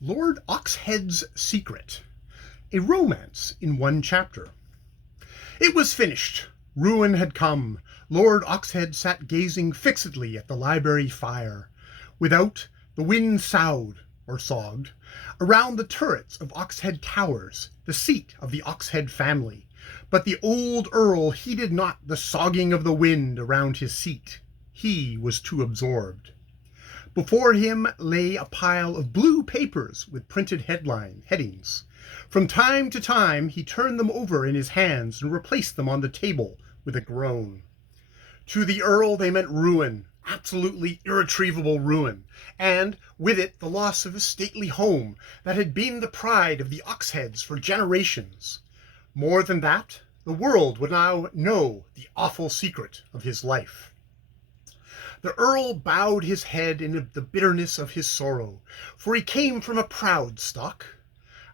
Lord Oxhead's Secret, a romance in one chapter. It was finished. Ruin had come. Lord Oxhead sat gazing fixedly at the library fire. Without, the wind soughed around the turrets of Oxhead Towers, the seat of the Oxhead family. But the old Earl heeded not the sogging of the wind around his seat. He was too absorbed. Before him lay a pile of blue papers with printed headings. From time to time he turned them over in his hands and replaced them on the table with a groan. To the Earl they meant ruin, absolutely irretrievable ruin, and with it the loss of his stately home that had been the pride of the Oxheads for generations. More than that, the world would now know the awful secret of his life. The Earl bowed his head in the bitterness of his sorrow, for he came from a proud stock.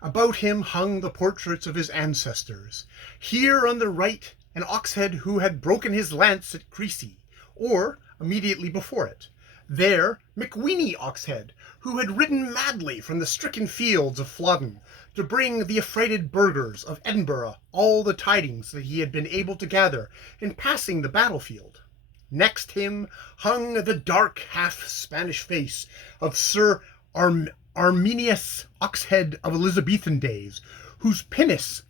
About him hung the portraits of his ancestors. Here on the right, an Oxhead who had broken his lance at Crecy, or immediately before it. There, McWeeny Oxhead, who had ridden madly from the stricken fields of Flodden to bring the affrighted burghers of Edinburgh all the tidings that he had been able to gather in passing the battlefield. Next him hung the dark half-Spanish face of Sir Arminius Oxhead of Elizabethan days, whose pinnace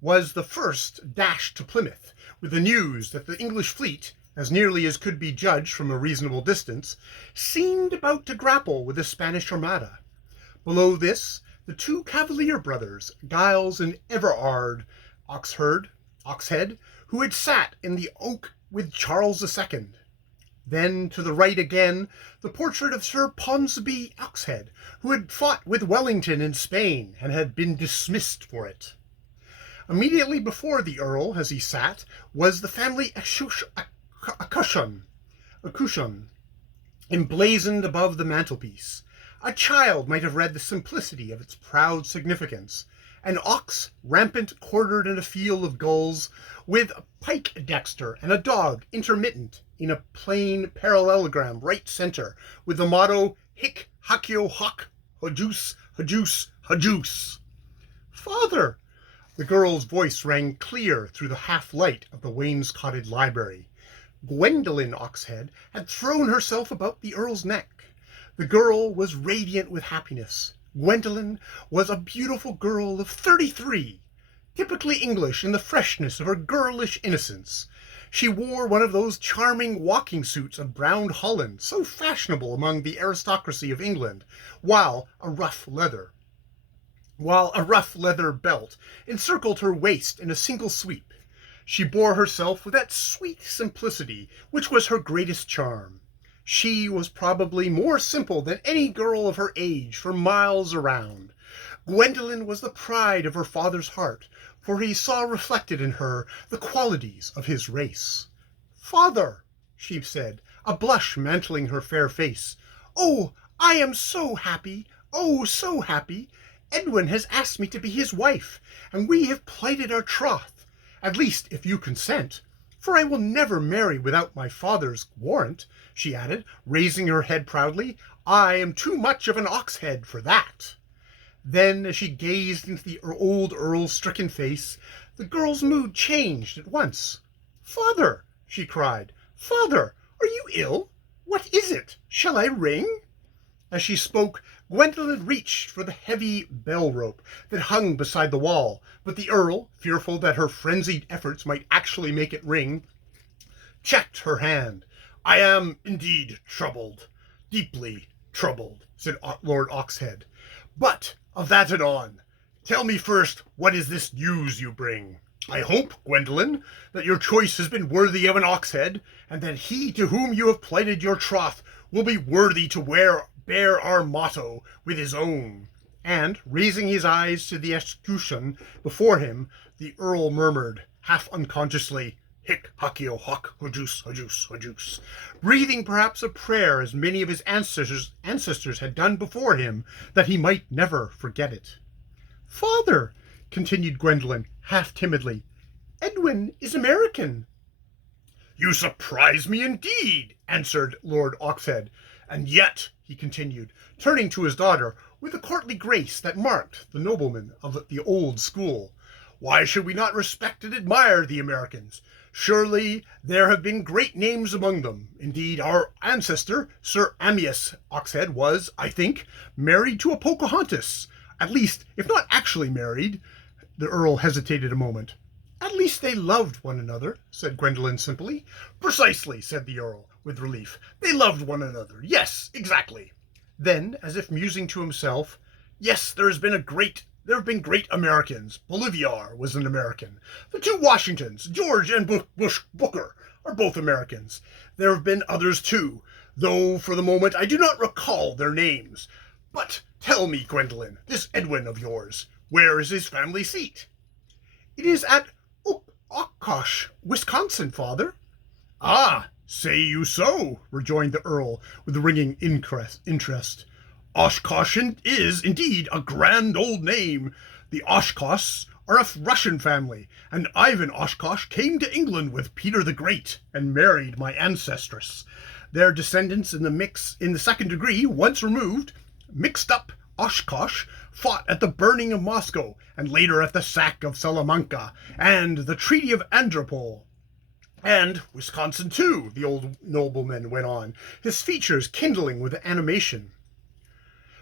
was the first dashed to Plymouth with the news that the English fleet, as nearly as could be judged from a reasonable distance, seemed about to grapple with the Spanish Armada. Below this, the two Cavalier brothers, Giles and Everard Oxhead, who had sat in the oak with Charles II. Then, to the right again, the portrait of Sir Ponsonby Oxhead, who had fought with Wellington in Spain and had been dismissed for it. Immediately before the Earl, as he sat, was the family escutcheon, emblazoned above the mantelpiece. A child might have read the simplicity of its proud significance. An ox, rampant, quartered in a field of gulls, with a pike dexter and a dog intermittent in a plain parallelogram right center, with the motto, Hic Hacio Hoc, Hojus, Hojus, Hojus. Father! The girl's voice rang clear through the half-light of the wainscoted library. Gwendolen Oxhead had thrown herself about the Earl's neck. The girl was radiant with happiness. Gwendolen was a beautiful girl of 33, typically English in the freshness of her girlish innocence. She wore one of those charming walking suits of brown holland, so fashionable among the aristocracy of England, while a rough leather belt encircled her waist in a single sweep. She bore herself with that sweet simplicity which was her greatest charm. She was probably more simple than any girl of her age for miles around. Gwendolen was the pride of her father's heart, for he saw reflected in her the qualities of his race. Father, she said, a blush mantling her fair face, oh, I am so happy, oh, so happy. Edwin has asked me to be his wife, and we have plighted our troth, at least if you consent. For I will never marry without my father's warrant, she added, raising her head proudly. I am too much of an Oxhead for that. Then, as she gazed into the old Earl's stricken face, the girl's mood changed at once. Father, she cried, Father, are you ill? What is it? Shall I ring? As she spoke, Gwendolen reached for the heavy bell rope that hung beside the wall, but the Earl, fearful that her frenzied efforts might actually make it ring, checked her hand. I am indeed troubled, deeply troubled, said Lord Oxhead. But of that anon. Tell me first, what is this news you bring? I hope, Gwendolen, that your choice has been worthy of an Oxhead, and that he to whom you have plighted your troth will be worthy to bear our motto with his own. And, raising his eyes to the escutcheon before him, the Earl murmured, half unconsciously, Hic Hacio Hoc, Hojus, Hojus, Hojus, breathing perhaps a prayer as many of his ancestors had done before him, that he might never forget it. Father, continued Gwendolen, half timidly, Edwin is American. You surprise me indeed, answered Lord Oxhead, And yet, he continued, turning to his daughter with the courtly grace that marked the nobleman of the old school, why should we not respect and admire the Americans? Surely there have been great names among them. Indeed, our ancestor, Sir Amyas Oxhead, was, I think, married to a Pocahontas. At least, if not actually married. The Earl hesitated a moment. At least they loved one another, said Gwendolen simply. Precisely, said the Earl, with relief. They loved one another. Yes, exactly. Then, as if musing to himself, yes, there have been great Americans. Bolivar was an American. The two Washingtons, George and Booker, are both Americans. There have been others too, though for the moment I do not recall their names. But tell me, Gwendolen, this Edwin of yours, where is his family seat? It is at Oshkosh, Wisconsin, father. Ah, say you so, rejoined the Earl with ringing interest. Oshkosh is, indeed, a grand old name. The Oshkoshs are a Russian family, and Ivan Oshkosh came to England with Peter the Great and married my ancestress. Their descendants in the second degree, once removed, mixed up Oshkosh, fought at the burning of Moscow, and later at the sack of Salamanca, and the Treaty of Andropol. And Wisconsin, too, the old nobleman went on, his features kindling with animation.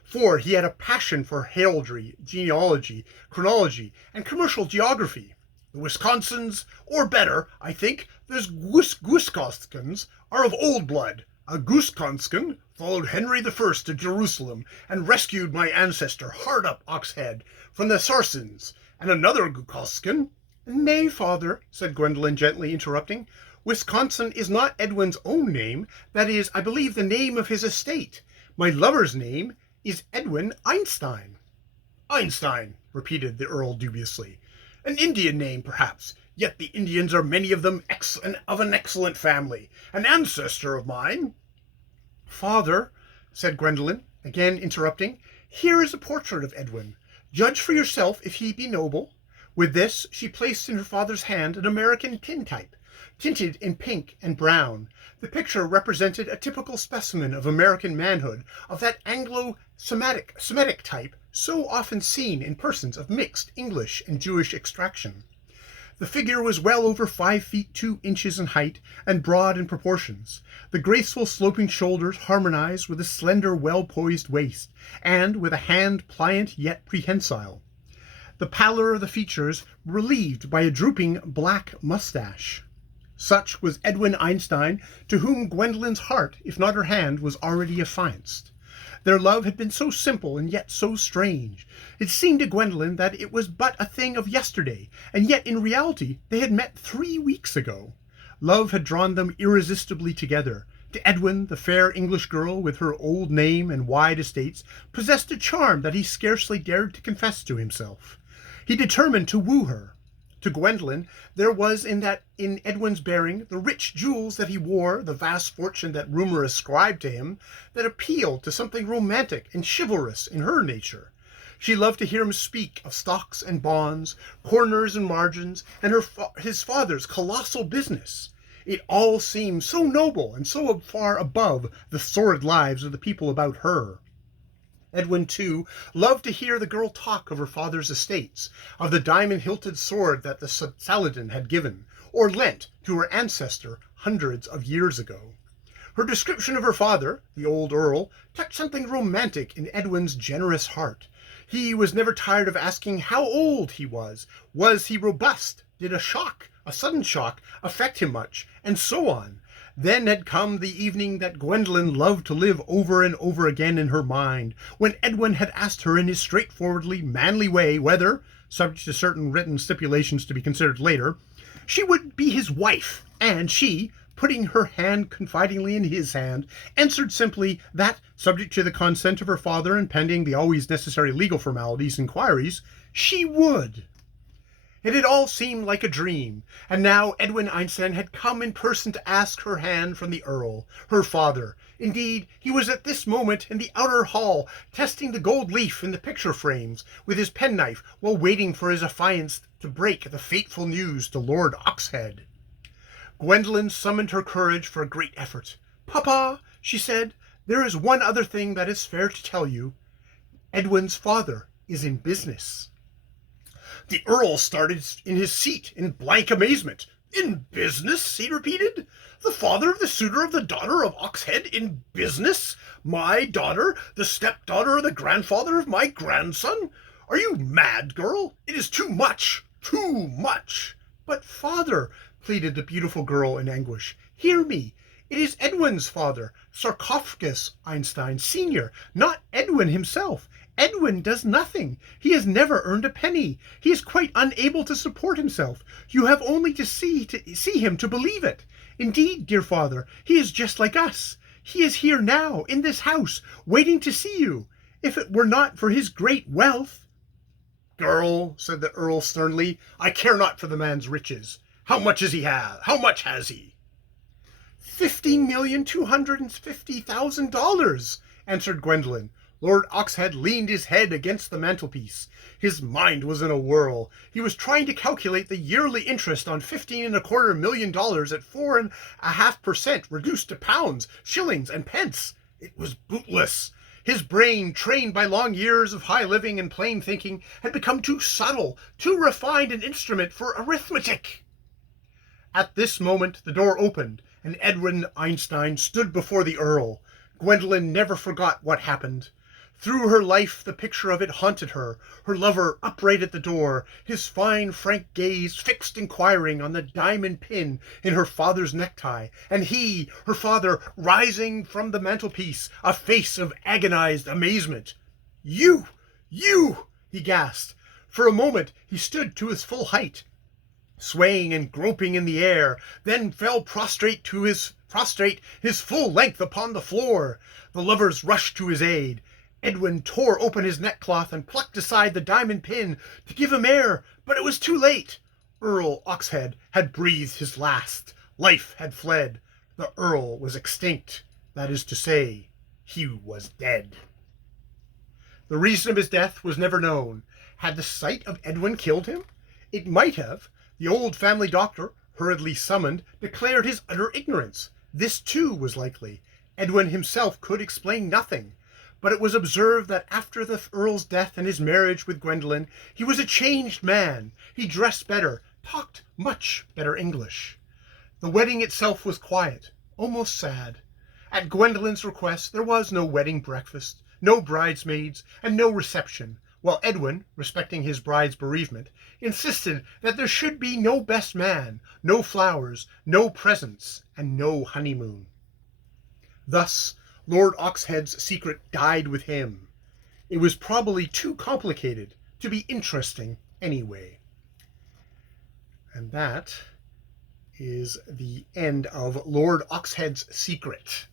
For he had a passion for heraldry, genealogy, chronology, and commercial geography. The Wisconsins, or better, I think, the Guskoskins, are of old blood. A Guskonskin followed Henry I to Jerusalem and rescued my ancestor, hard up Oxhead, from the Saracens, and another Guskoskin. Nay, father, said Gwendolen, gently interrupting, Wisconsin is not Edwin's own name. That is, I believe, the name of his estate. My lover's name is Edwin Einstein. Einstein, repeated the Earl dubiously. An Indian name, perhaps, yet the Indians are many of them of an excellent family. An ancestor of mine. Father, said Gwendolen, again interrupting, here is a portrait of Edwin. Judge for yourself if he be noble. With this, she placed in her father's hand an American tintype, tinted in pink and brown. The picture represented a typical specimen of American manhood, of that Anglo-Semitic type so often seen in persons of mixed English and Jewish extraction. The figure was well over 5 feet 2 inches in height and broad in proportions. The graceful sloping shoulders harmonized with a slender, well-poised waist, and with a hand pliant yet prehensile. The pallor of the features relieved by a drooping black mustache. Such was Edwin Einstein, to whom Gwendolen's heart, if not her hand, was already affianced. Their love had been so simple and yet so strange. It seemed to Gwendolen that it was but a thing of yesterday, and yet in reality they had met 3 weeks ago. Love had drawn them irresistibly together. To Edwin, the fair English girl with her old name and wide estates possessed a charm that he scarcely dared to confess to himself. He determined to woo her. To Gwendolen, there was in Edwin's bearing, the rich jewels that he wore, the vast fortune that rumor ascribed to him, that appealed to something romantic and chivalrous in her nature. She loved to hear him speak of stocks and bonds, corners and margins, and his father's colossal business. It all seemed so noble and so far above the sordid lives of the people about her. Edwin, too, loved to hear the girl talk of her father's estates, of the diamond-hilted sword that the Saladin had given, or lent, to her ancestor hundreds of years ago. Her description of her father, the old Earl, touched something romantic in Edwin's generous heart. He was never tired of asking how old he was. Was he robust? Did a sudden shock, affect him much? And so on. Then had come the evening that Gwendolen loved to live over and over again in her mind, when Edwin had asked her in his straightforwardly manly way whether, subject to certain written stipulations to be considered later, she would be his wife, and she, putting her hand confidingly in his hand, answered simply that, subject to the consent of her father and pending the always necessary legal formalities and inquiries, she would. It had all seemed like a dream, and now Edwin Einstein had come in person to ask her hand from the Earl, her father. Indeed, he was at this moment in the outer hall, testing the gold leaf in the picture frames with his penknife while waiting for his affianced to break the fateful news to Lord Oxhead. Gwendolen summoned her courage for a great effort. "Papa," she said, There is one other thing that is fair to tell you. Edwin's father is in business." The Earl started in his seat in blank amazement. "In business?" he repeated. "The father of the suitor of the daughter of Oxhead in business? My daughter, the stepdaughter of the grandfather of my grandson? Are you mad, girl? It is too much, too much." "But, father," pleaded the beautiful girl in anguish, "hear me. It is Edwin's father, Sarcophagus Einstein Sr., not Edwin himself. Edwin does nothing. He has never earned a penny. He is quite unable to support himself. You have only to see him to believe it. Indeed, dear father, he is just like us. He is here now, in this house, waiting to see you. If it were not for his great wealth—" "Girl," said the Earl sternly, "I care not for the man's riches. How much has he? $50,250,000, answered Gwendolen. Lord Oxhead leaned his head against the mantelpiece. His mind was in a whirl. He was trying to calculate the yearly interest on $15.25 million at 4.5% reduced to pounds, shillings, and pence. It was bootless. His brain, trained by long years of high living and plain thinking, had become too subtle, too refined an instrument for arithmetic. At this moment the door opened, and Edwin Einstein stood before the Earl. Gwendolen never forgot what happened. Through her life the picture of it haunted her, her lover upright at the door, his fine frank gaze fixed inquiring on the diamond pin in her father's necktie, and he, her father, rising from the mantelpiece, a face of agonized amazement. You! He gasped. For a moment he stood to his full height, swaying and groping in the air, then fell prostrate, his full length upon the floor. The lovers rushed to his aid. Edwin tore open his neckcloth and plucked aside the diamond pin to give him air, but it was too late. Earl Oxhead had breathed his last. Life had fled. The Earl was extinct. That is to say, he was dead. The reason of his death was never known. Had the sight of Edwin killed him? It might have. The old family doctor, hurriedly summoned, declared his utter ignorance. This, too, was likely. Edwin himself could explain nothing. But it was observed that after the Earl's death and his marriage with Gwendolen, he was a changed man. He dressed better, talked much better English. The wedding itself was quiet, almost sad. At Gwendolen's request there was no wedding breakfast, no bridesmaids, and no reception, while Edwin, respecting his bride's bereavement, insisted that there should be no best man, no flowers, no presents, and no honeymoon. Thus, Lord Oxhead's secret died with him. It was probably too complicated to be interesting anyway. And that is the end of Lord Oxhead's Secret.